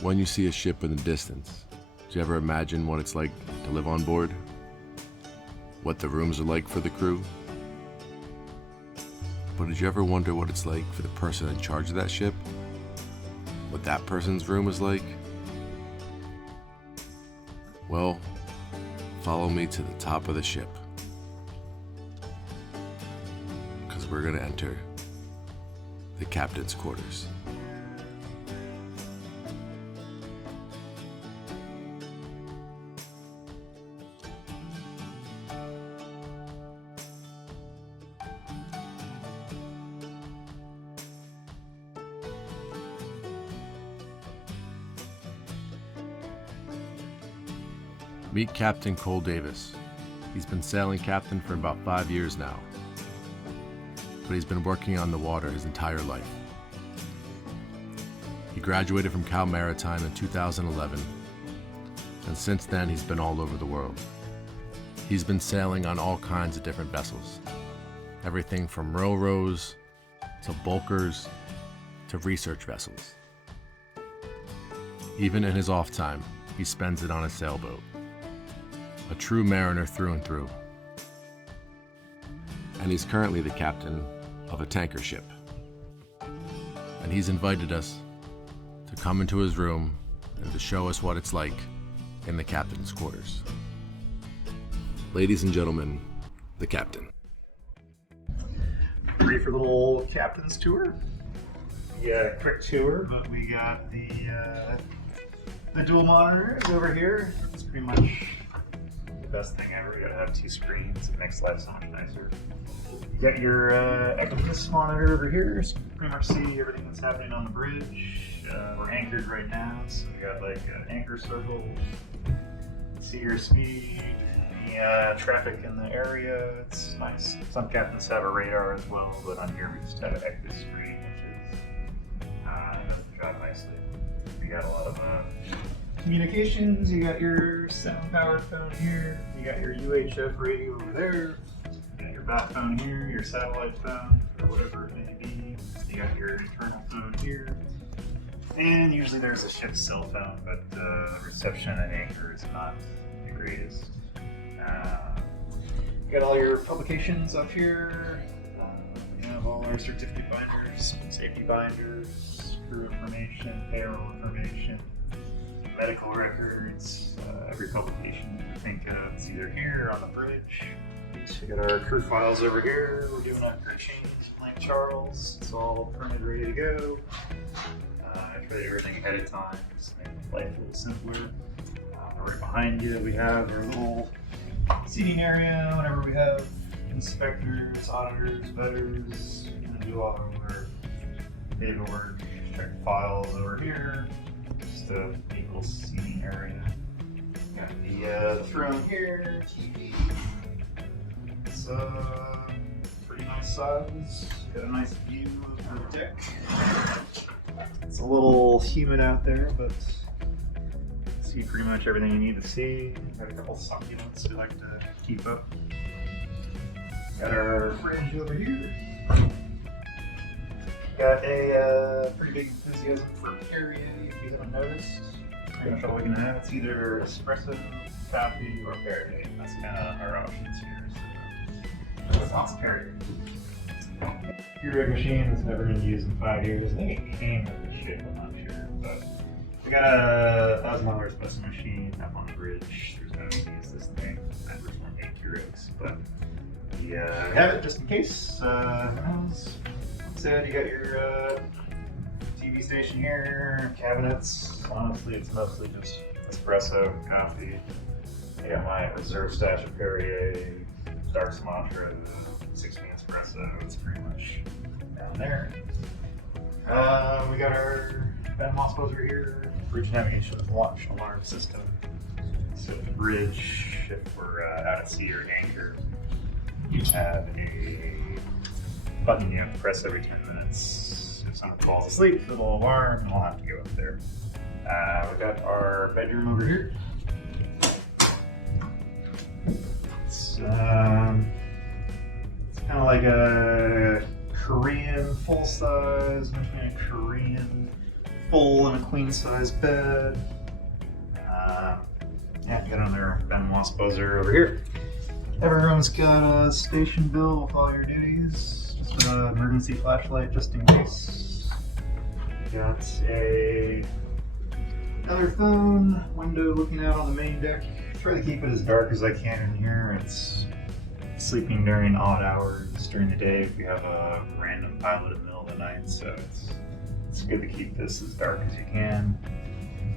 When you see a ship in the distance, do you ever imagine what it's like to live on board? What the rooms are like for the crew? But did you ever wonder what it's like for the person in charge of that ship? What that person's room is like? Well, follow me to the top of the ship. Because we're going to enter the captain's quarters. Meet Captain Cole Davis. He's been sailing captain for about 5 years now, but he's been working on the water his entire life. He graduated from Cal Maritime in 2011, and since then he's been all over the world. He's been sailing on all kinds of different vessels, everything from row-rows to bulkers to research vessels. Even in his off time, he spends it on a sailboat. A true mariner through and through. And he's currently the captain of a tanker ship. And he's invited us to come into his room and to show us what it's like in the captain's quarters. Ladies and gentlemen, the captain. Ready for the little captain's tour? Yeah, quick tour, but we got the dual monitors over here. It's pretty much best thing ever. You gotta have two screens. It makes life so much nicer. You got your Equipus monitor over here, so you can pretty much see everything that's happening on the bridge. We're anchored right now, so we got like an anchor circle. See your speed, the traffic in the area. It's nice. Some captains have a radar as well, but on here we just have an Equipus screen, which is does the job nicely. We got a lot of communications. You got your sound-powered phone here. You got your UHF radio over there. You got your bat phone here, your satellite phone, or whatever it may be. You got your internal phone here. And usually there's a ship's cell phone, but the reception at anchor is not the greatest. You got all your publications up here. You have all our certificate binders, safety binders, crew information, payroll information, medical records, every publication you can think of. It's either here or on the bridge. So we got our crew files over here. We're doing a crew change in Lake Charles. It's all printed, ready to go. I create everything ahead of time, just to make life a little simpler. Right behind you, we have our little seating area. Whenever we have inspectors, auditors, vetters, we're gonna do all of our paperwork, check files over here. Just a neat little seating area. Got the throne here, TV. It's pretty nice size. Got a nice view of the deck. It's a little humid out there, but see pretty much everything you need to see. Got a couple succulents we like to keep up. Got our fridge over here. Got a pretty big enthusiasm for Perrier, if you haven't noticed. Pretty much all we can have. It's either espresso, coffee, or Perrier. That's kind of our options here. So it's not Perrier. Your machine has never been used in 5 years. I think it came with the ship, I'm not sure. But we got a $1,000 espresso machine up on the bridge. There's no need to use this thing. That was only €8. But we have it just in case. Who knows? So you got your TV station here, cabinets. Honestly, it's mostly just espresso, coffee. I got my reserve stash of Perrier, dark Sumatra, 60 espresso. It's pretty much down there. We got our Ben Moss over here, bridge navigation with launch alarm system. So the bridge, if we're out at sea or anchor, you have a button you have to press every 10 minutes. If someone falls asleep, it'll alarm and we'll have to go up there. We got our bedroom over here. It's kind of like a Korean full size, between a Korean full and a queen size bed. Yeah, you got another Benoit poser over here. Everyone's got a station bill with all your duties. Just an emergency flashlight just in case. Got another phone, window looking out on the main deck. Try to keep it as dark as I can in here. It's sleeping during odd hours during the day if we have a random pilot in the middle of the night, so it's good to keep this as dark as you can.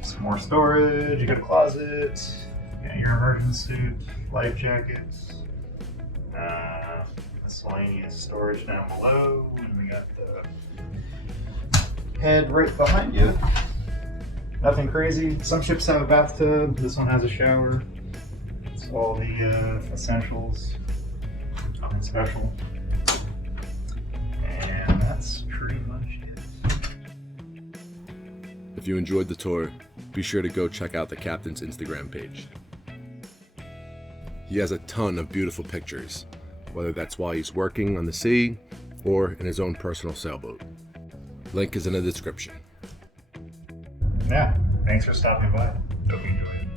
Some more storage, you got a closet, you got your immersion suit, life jackets, miscellaneous storage down below, and we got the head right behind you. Nothing crazy. Some ships have a bathtub, this one has a shower. It's all the essentials, nothing special. And that's pretty much it. If you enjoyed the tour, be sure to go check out the captain's Instagram page. He has a ton of beautiful pictures, whether that's while he's working on the sea or in his own personal sailboat. Link is in the description. Yeah, thanks for stopping by. Hope you enjoyed it.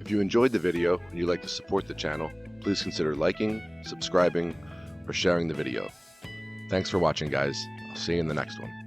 If you enjoyed the video and you'd like to support the channel, please consider liking, subscribing, or sharing the video. Thanks for watching, guys. I'll see you in the next one.